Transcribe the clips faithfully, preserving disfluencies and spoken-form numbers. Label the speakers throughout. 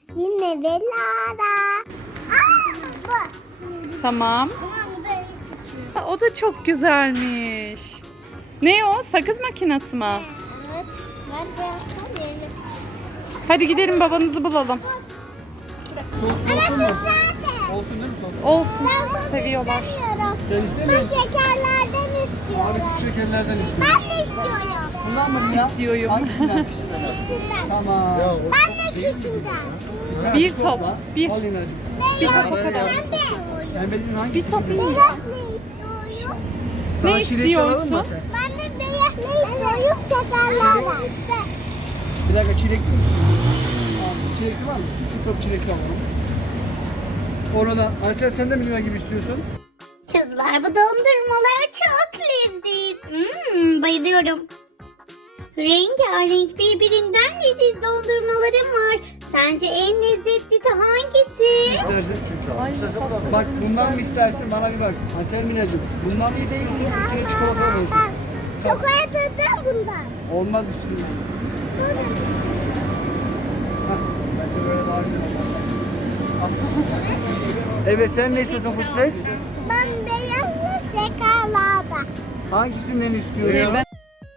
Speaker 1: Yine ve Lara. Aa, bu.
Speaker 2: Tamam. O da çok güzelmiş. Ne o? Sakız makinesi mi?
Speaker 1: Evet. Ver beyazdan yiyelim.
Speaker 2: Hadi gidelim babanızı bulalım.
Speaker 1: Ana süsler de.
Speaker 3: Olsun değil mi sos?
Speaker 2: Olsun.
Speaker 1: Ben bunu
Speaker 2: Seviyorlar.
Speaker 1: istemiyorum.
Speaker 3: Sen
Speaker 1: Bu
Speaker 3: istemiyor musun?
Speaker 1: şekerlerden
Speaker 3: Abi
Speaker 1: istiyorum.
Speaker 3: şu şekerlerden istiyorum.
Speaker 1: Ben de istiyorum.
Speaker 3: Bundan mı ya?
Speaker 2: İstiyorum.
Speaker 3: Hangisinden?
Speaker 1: İkisinden.
Speaker 3: Tamam.
Speaker 1: Ben de ikisinden.
Speaker 2: Bir top. Bir.
Speaker 3: Al Lina'cığım.
Speaker 2: Bir top o kadar.
Speaker 1: Ben de.
Speaker 3: Pembeliğin hangisi?
Speaker 2: Bir top iyi.
Speaker 1: Beyaz ne istiyorum?
Speaker 3: Sana
Speaker 2: Ne
Speaker 3: çilekli alalım mı
Speaker 2: istiyorsun?
Speaker 3: sen?
Speaker 1: Ben de beyaz ne istiyorum? Şekerlerden.
Speaker 3: Bir dakika çilekli mi istiyorsun? Tamam. Çilekli var mı? Bir top çilekli alalım. Orada Aysel sen de mi Lina gibi istiyorsun?
Speaker 1: Kızlar bu dondurmalar çok leziz. Hmm, bayılıyorum. Rengarenk birbirinden leziz dondurmalarım var. Sence en lezzetlisi hangisi?
Speaker 3: İstersin.
Speaker 2: Ay,
Speaker 3: Bak bundan mı istersin? Bana bir bak. Aysel Minacığım. Bundan mı istiyorsun? Üstüne çikolata mı olsun?
Speaker 1: Çikolatadan bundan.
Speaker 3: Olmaz ikisinden. Hah, bence böyle daha güzel olur. Evet sen ne istiyorsun fıstık?
Speaker 1: Ben beyazlı şekerlerden.
Speaker 3: Hangisinden istiyorsun?
Speaker 2: Ben-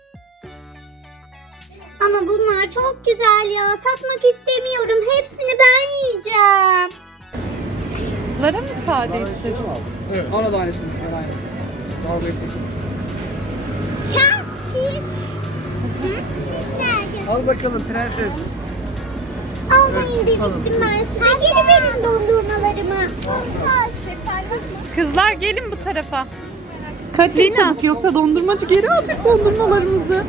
Speaker 1: Ama bunlar çok güzel ya. Satmak istemiyorum. Hepsini ben yiyeceğim.
Speaker 2: Lara mı sade istedi?
Speaker 3: Evet. Ana da aynısını. Ben aynı. Daha beklesin.
Speaker 1: Sen, siz. Hı? Siz nerede?
Speaker 3: Al bakalım prenses.
Speaker 1: Almayın demiştim ben size. Geri verin dondurmalarımı.
Speaker 2: Kızlar gelin bu tarafa. Kaçın çabuk yoksa dondurmacı geri alacak dondurmalarımızı.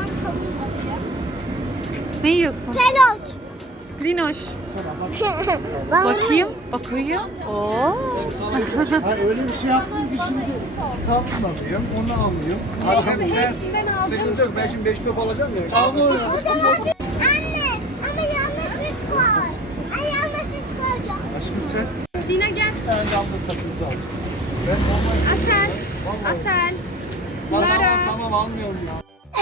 Speaker 2: Ne yiyorsun?
Speaker 1: Pelos.
Speaker 2: Linoş. Bakayım. Bakayım. Oo.
Speaker 4: Ha öyle bir şey yaptım ki şimdi kalkmalıyım, onu alıyorum.
Speaker 3: Akşam sen sıkıntı yok. Ben şimdi beş top alacağım ya.
Speaker 4: Al oraya.
Speaker 1: Anne ama yanlış üç koy. Ay yanlış üç koyacağım.
Speaker 4: Aşkım sen
Speaker 2: Lina gel.
Speaker 4: bir tane damla sakızlı alacaksın. Ben
Speaker 2: Asel. Asel. Lara.
Speaker 3: Tamam almıyorum ya.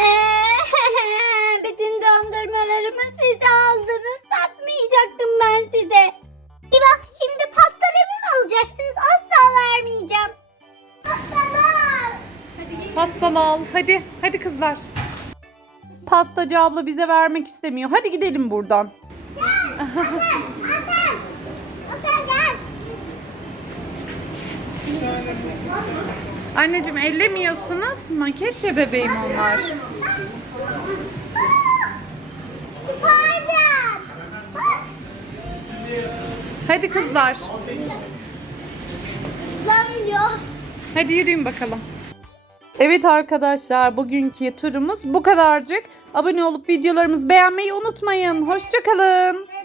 Speaker 1: Bütün dondurmalarımı siz aldınız. Satmayacaktım ben size. İbak şimdi pastalarımı mı alacaksınız? Asla vermeyeceğim. Pastalar.
Speaker 2: Pastalı al. Hadi. Hadi kızlar. Pastacı abla bize vermek istemiyor. Hadi gidelim buradan.
Speaker 1: Hasan. Hasan gel.
Speaker 2: Anneciğim ellemiyorsunuz. Maket ya bebeğim onlar.
Speaker 1: Spider.
Speaker 2: Hadi kızlar.
Speaker 1: Lamıyor.
Speaker 2: Hadi yürüyün bakalım. Evet arkadaşlar, bugünkü turumuz bu kadarcık. Abone olup videolarımızı beğenmeyi unutmayın. Hoşça kalın.